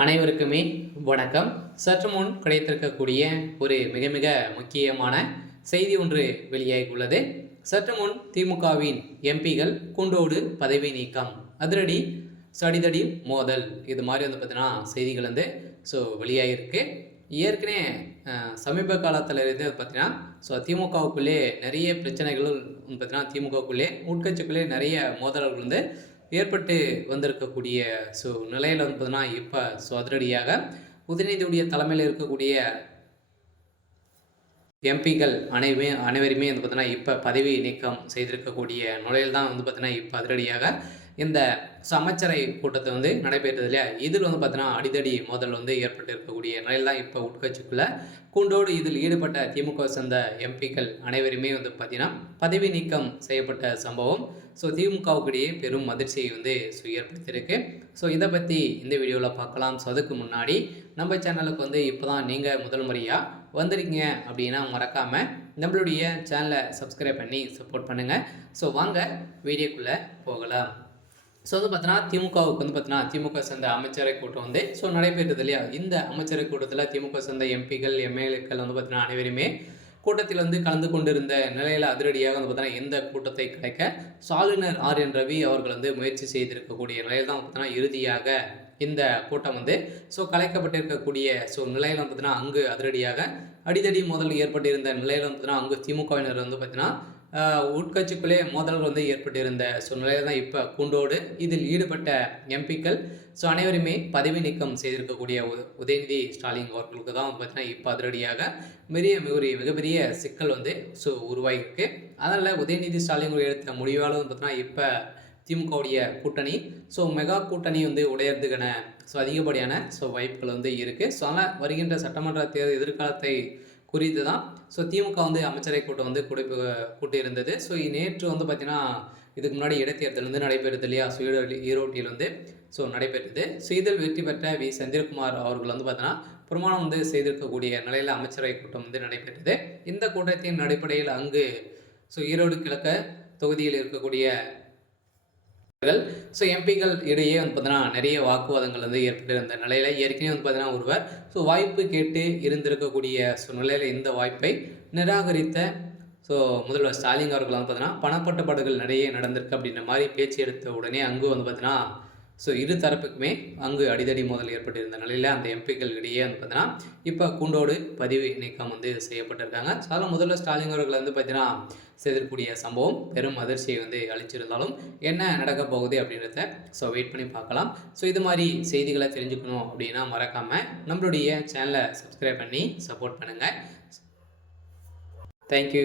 அனைவருக்குமே வணக்கம். சற்று முன் கிடைத்திருக்கக்கூடிய ஒரு மிக மிக முக்கியமான செய்தி ஒன்று வெளியாகியுள்ளது. சற்று முன் திமுகவின் எம்பிகள் கூண்டோடு பதவி நீக்கம், அதிரடி சடிதடி மோதல், இது மாதிரி பார்த்தீங்கன்னா செய்திகள் வெளியாகிருக்கு. ஏற்கனவே சமீப காலத்தில் இருந்து பார்த்தீங்கன்னா திமுகவுக்குள்ளே நிறைய பிரச்சனைகள் பார்த்தீங்கன்னா திமுகவுக்குள்ளே உட்கட்சிக்குள்ளே நிறைய மோதல்கள் ஏற்பட்டு வந்திருக்கக்கூடிய நிலையில் பார்த்தீங்கன்னா இப்போ அதிரடியாக உதயநிதியுடைய தலைமையில் இருக்கக்கூடிய எம்பிக்கள் அனைவருமே பார்த்தீங்கன்னா இப்போ பதவி நீக்கம் செய்திருக்கக்கூடிய நிலையில் தான் பார்த்தீங்கன்னா இப்போ அதிரடியாக இந்த அமைச்சரை கூட்டத்தை நடைபெற்றது இல்லையா. இதில் பார்த்தீங்கன்னா அடிதடி மோதல் ஏற்பட்டு இருக்கக்கூடிய நிலையில் தான் இப்போ உட்கட்சிக்குள்ள கூண்டோடு இதில் ஈடுபட்ட திமுக சேர்ந்த எம்பிக்கள் அனைவருமே பார்த்தீங்கன்னா பதவி நீக்கம் செய்யப்பட்ட சம்பவம் திமுகவுக்கிடையே பெரும் அதிர்ச்சியை ஏற்படுத்தியிருக்கு. இதை பற்றி இந்த வீடியோவில் பார்க்கலாம். அதுக்கு முன்னாடி நம்ம சேனலுக்கு இப்போ தான் நீங்கள் முதல் முறையாக வந்திருக்கீங்க அப்படின்னா மறக்காமல் நம்மளுடைய சேனலை சப்ஸ்கிரைப் பண்ணி சப்போர்ட் பண்ணுங்கள். வாங்க வீடியோக்குள்ளே போகலாம். பார்த்தீங்கன்னா திமுகவுக்கு பார்த்தீங்கன்னா திமுக சேர்ந்த அமைச்சரை கூட்டம் நடைபெற்றது இல்லையா. இந்த அமைச்சரை கூட்டத்தில் திமுக சேர்ந்த எம்பிகள் எம்எல்ஏக்கள் பார்த்தீங்கன்னா அனைவருமே கூட்டத்தில் கலந்து கொண்டிருந்த நிலையில் அதிரடியாக பார்த்தீங்கன்னா இந்த கூட்டத்தை கலைக்க ஆளுநர் ஆர்.என். ரவி அவர்கள் முயற்சி செய்திருக்கக்கூடிய நிலையில் தான் பார்த்தீங்கன்னா இறுதியாக இந்த கூட்டம் கலைக்கப்பட்டிருக்கக்கூடிய நிலையில் பார்த்தீங்கன்னா அங்கு அதிரடியாக அடிதடி மோதல் ஏற்பட்டிருந்த நிலையில் பார்த்தீங்கன்னா அங்கு திமுகவினர் பார்த்தீங்கன்னா உட்கட்சிக்குள்ளே மோதல்கள் ஏற்பட்டிருந்த நிலையில் தான் இப்போ கூண்டோடு இதில் ஈடுபட்ட எம்பிக்கள் அனைவருமே பதவி நீக்கம் செய்திருக்கக்கூடிய உதயநிதி ஸ்டாலின் அவர்களுக்கு தான் பார்த்தீங்கன்னா இப்போ அதிரடியாக மிகப்பெரிய சிக்கல் உருவாகியிருக்கு. அதனால் உதயநிதி ஸ்டாலின் எடுத்த முடிவால் பார்த்தீங்கன்னா இப்போ திமுகவுடைய கூட்டணி மெகா கூட்டணி உடையறதுக்கான அதிகப்படியான வாய்ப்புகள் இருக்குது. அதனால் வருகின்ற சட்டமன்ற தேர்தல் எதிர்காலத்தை குறித்து தான் திமுக அமைச்சரை கூட்டம் கூட்டியிருந்தது. நேற்று பார்த்திங்கன்னா இதுக்கு முன்னாடி இடைத்தேர்தல் நடைபெறுது இல்லையா. ஈரோட்டில் நடைபெறுது. இதில் வெற்றி பெற்ற வி செந்தில்குமார் அவர்கள் பார்த்தீங்கன்னா பிரமாணம் செய்திருக்கக்கூடிய நிலையில் அமைச்சரை கூட்டம் நடைபெற்றது. இந்த கூட்டத்தின் அடிப்படையில் அங்கு ஈரோடு கிழக்கு தொகுதியில் இருக்கக்கூடிய எம்பிக்கள் இடையே பார்த்தீங்கன்னா நிறைய வாக்குவாதங்கள் ஏற்பட்டிருந்த நிலையில் ஏற்கனவே பார்த்தீங்கன்னா ஒருவர் வாய்ப்பு கேட்டு இருந்திருக்கக்கூடிய நிலையில் இந்த வாய்ப்பை நிராகரித்த முதல்வர் ஸ்டாலின் அவர்கள் பார்த்தீங்கன்னா பணப்பட்டுப்பாடுகள் நிறைய நடந்திருக்கு அப்படின்ற மாதிரி பேச்சு எடுத்த உடனே அங்கு பார்த்தீங்கன்னா இரு தரப்புக்குமே அங்கு அடிதடி மோதல் ஏற்பட்டிருந்த நிலையில் அந்த எம்பிக்கள் இடையே பார்த்தீங்கன்னா இப்போ கூண்டோடு பதிவு நீக்கம் செய்யப்பட்டிருக்காங்க. அதில் முதல்ல ஸ்டாலின் அவர்கள் பார்த்தீங்கன்னா செய்திருக்கக்கூடிய சம்பவம் பெரும் அதிர்ச்சியை அளிச்சிருந்தாலும் என்ன நடக்க போகுது அப்படின்றத வெயிட் பண்ணி பார்க்கலாம். இது மாதிரி செய்திகளை தெரிஞ்சுக்கணும் அப்படின்னா மறக்காமல் நம்மளுடைய சேனலை சப்ஸ்கிரைப் பண்ணி சப்போர்ட் பண்ணுங்கள். தேங்க்யூ.